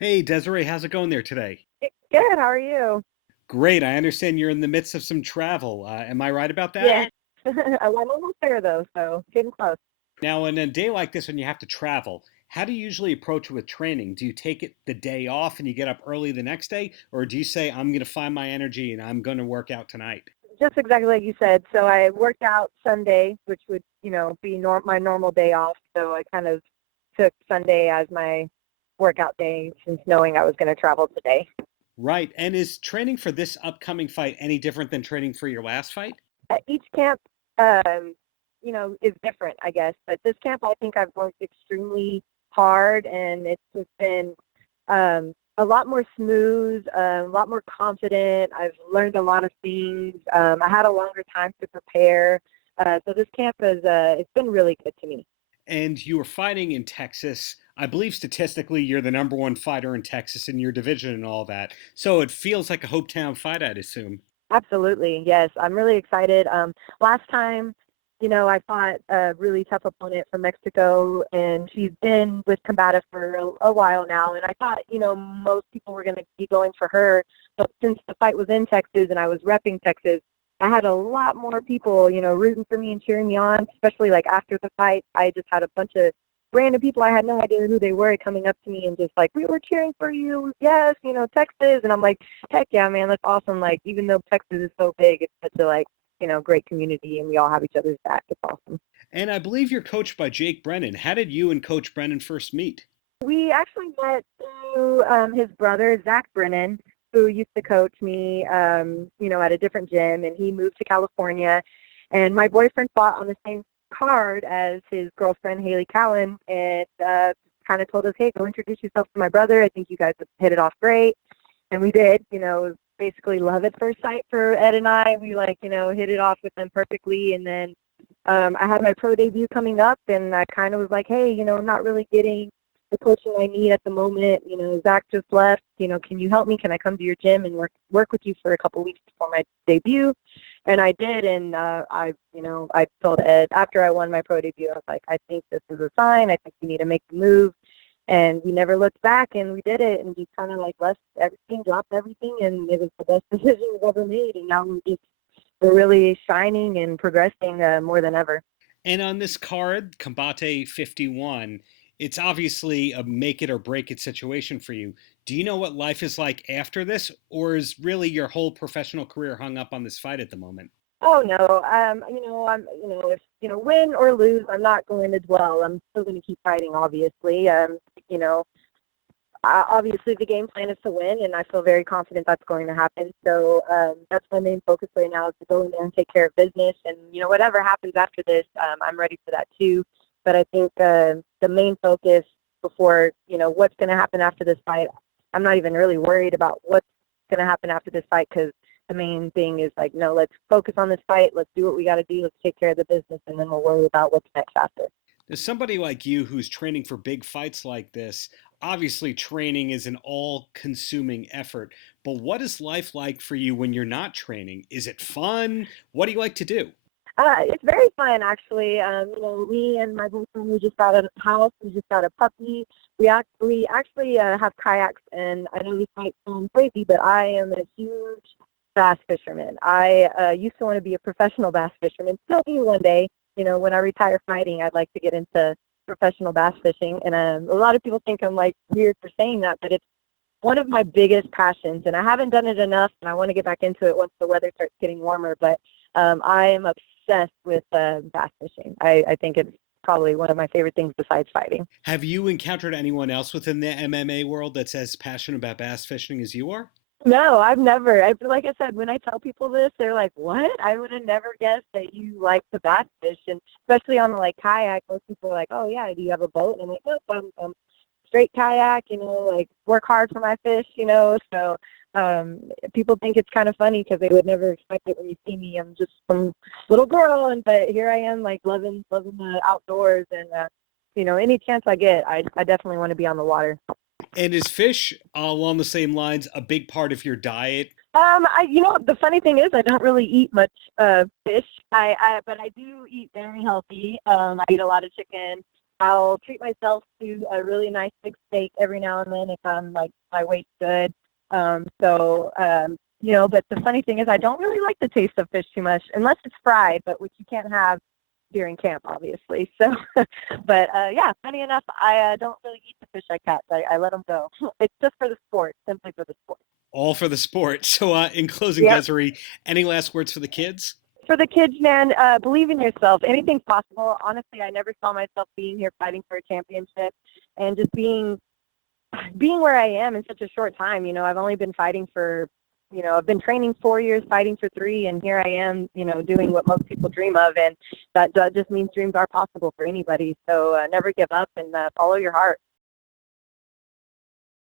Hey, Desiree, how's it going there today? Good. How are you? Great. I understand you're in the midst of some travel. Am I right about that? Yes. I'm almost there though, so getting close. Now, on a day like this when you have to travel, how do you usually approach it with training? Do you take it the day off and you get up early the next day? Or do you say, I'm going to find my energy and I'm going to work out tonight? Just exactly like you said. So I worked out Sunday, which would, be my normal day off. So I kind of took Sunday as my workout day since knowing I was going to travel today. Right. And is training for this upcoming fight any different than training for your last fight? Each camp, um, is different, I guess. But this camp, I think I've worked extremely hard, and it's just been a lot more smooth, a lot more confident. I've learned a lot of things. I had a longer time to prepare. So this camp is it's been really good to me. And you were fighting in Texas. I believe statistically you're the number one fighter in Texas in your division and all that. So it feels like a hometown fight, I'd assume. Absolutely, yes. I'm really excited. Last time, I fought a really tough opponent from Mexico, and she's been with Combate for a while now. And I thought, most people were going to be going for her, but since the fight was in Texas and I was repping Texas, I had a lot more people, rooting for me and cheering me on. Especially like after the fight, I just had a bunch of random people I had no idea who they were coming up to me and just like, we were cheering for you, yes, Texas. And I'm like, heck yeah, man, that's awesome. Like, even though Texas is so big, it's such a like, great community, and we all have each other's back. It's awesome. And I believe you're coached by Jake Brennan. How did you and Coach Brennan first meet? We actually met through his brother, Zach Brennan, who used to coach me, at a different gym, and he moved to California. And my boyfriend fought on the same card as his girlfriend, Haley Cowan, and kind of told us, hey, go introduce yourself to my brother. I think you guys have hit it off great. And we did, it was basically love at first sight for Ed and I. We like, hit it off with them perfectly. And then I had my pro debut coming up, and I kind of was like, hey, I'm not really getting the coaching I need at the moment. Zach just left. Can you help me? Can I come to your gym and work with you for a couple weeks before my debut? And I did, and I told Ed after I won my pro debut, I was like, I think this is a sign. I think we need to make the move. And we never looked back, and we did it, and we kind of like left everything, dropped everything, and it was the best decision we've ever made. And now we're really shining and progressing more than ever. And on this card, Combate 51, it's obviously a make it or break it situation for you. Do you know what life is like after this, or is really your whole professional career hung up on this fight at the moment? Oh no, if win or lose, I'm not going to dwell. I'm still going to keep fighting, obviously. You know, obviously the game plan is to win, and I feel very confident that's going to happen. So that's my main focus right now, is to go in there and take care of business. And whatever happens after this, I'm ready for that too. But I think the main focus before what's going to happen after this fight, I'm not even really worried about what's going to happen after this fight, because the main thing is like, no, let's focus on this fight. Let's do what we got to do. Let's take care of the business, and then we'll worry about what's next after. There's somebody like you who's training for big fights like this. Obviously, training is an all consuming effort, but what is life like for you when you're not training? Is it fun? What do you like to do? It's very fun, actually. Me and my boyfriend, we just got a house. We just got a puppy. We actually have kayaks, and I know this might sound crazy, but I am a huge bass fisherman. I used to want to be a professional bass fisherman. Still do one day. When I retire fighting, I'd like to get into professional bass fishing. And a lot of people think I'm like weird for saying that, but it's one of my biggest passions, and I haven't done it enough, and I want to get back into it once the weather starts getting warmer. But I am obsessed with bass fishing. I think it's probably one of my favorite things besides fighting. Have you encountered anyone else within the MMA world that's as passionate about bass fishing as you are? No, I've never. Like I said, when I tell people this, they're like, "What?" I would have never guessed that you like to bass fish, and especially on like kayak. Most people are like, "Oh yeah, do you have a boat?" And I'm like, "Nope, I'm straight kayak. Like work hard for my fish." So people think it's kind of funny because they would never expect it when you see me. I'm just some little girl, and but here I am, like loving the outdoors, and any chance I get, I definitely want to be on the water. And is fish, along the same lines, a big part of your diet? The funny thing is, I don't really eat much fish. But I do eat very healthy. I eat a lot of chicken. I'll treat myself to a really nice big steak every now and then if I'm like my weight's good. But the funny thing is I don't really like the taste of fish too much unless it's fried, but which you can't have during camp, obviously. So, funny enough, I don't really eat the fish I catch. I let them go. It's just for the sport, simply for the sport. All for the sport. So, in closing, Yep. Desiree, any last words for the kids? For the kids, man, believe in yourself. Anything's possible. Honestly, I never saw myself being here fighting for a championship and just being where I am in such a short time. I've only been fighting for, I've been training 4 years, fighting for 3, and here I am, doing what most people dream of, and that just means dreams are possible for anybody. So never give up and follow your heart.